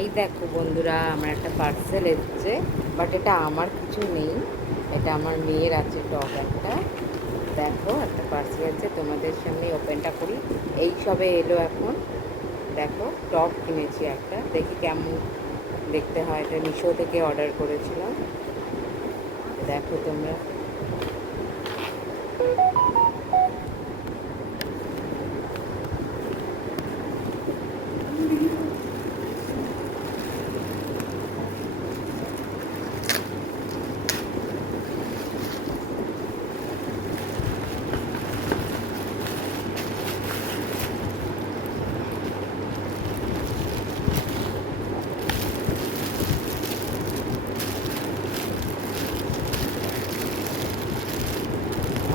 এই দেখো বন্ধুরা, আমার একটা পার্সেল এসেছে, বাট এটা আমার কিছু নেই, এটা আমার মেয়ের আছে টপ একটা। দেখো একটা পার্সেল আছে, তোমাদের সামনে ওপেনটা করি। এই সবে এলো এখন। দেখো টপ কিনেছি একটা, দেখি কেমন দেখতে হয়। এটা মিশো থেকে অর্ডার করেছিলাম। দেখো তোমরা,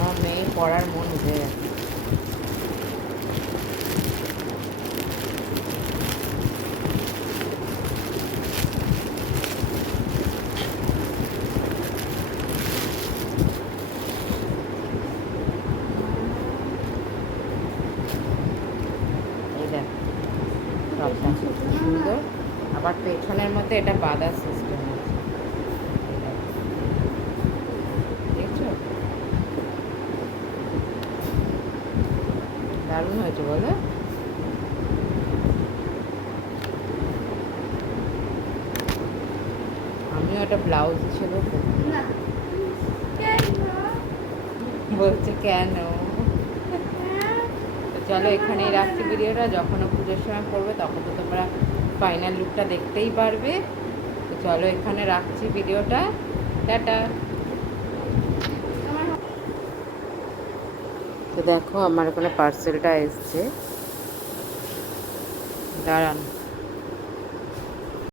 আমার মেয়ে পড়ার মন উঠে গেছে। এই দেখো টপটা খুব সুন্দর, আবার পেছনের মধ্যে এটা বাঁধার সিস্টেম আছে। এই দেখো, দেখছো দারুণ হয়েছে বলো। আমিও একটা ব্লাউজ হিসেবে বলছে কেন। তো চলো এখানেই রাখছি ভিডিওটা, যখন পুজোর সময় করবে তখন তো তোমরা ফাইনাল লুকটা দেখতেই পারবে। তো চলো এখানে রাখছি ভিডিওটা, টাটা। তো দেখো আমার ওখানে পার্সেলটা এসছে, দাঁড়ান।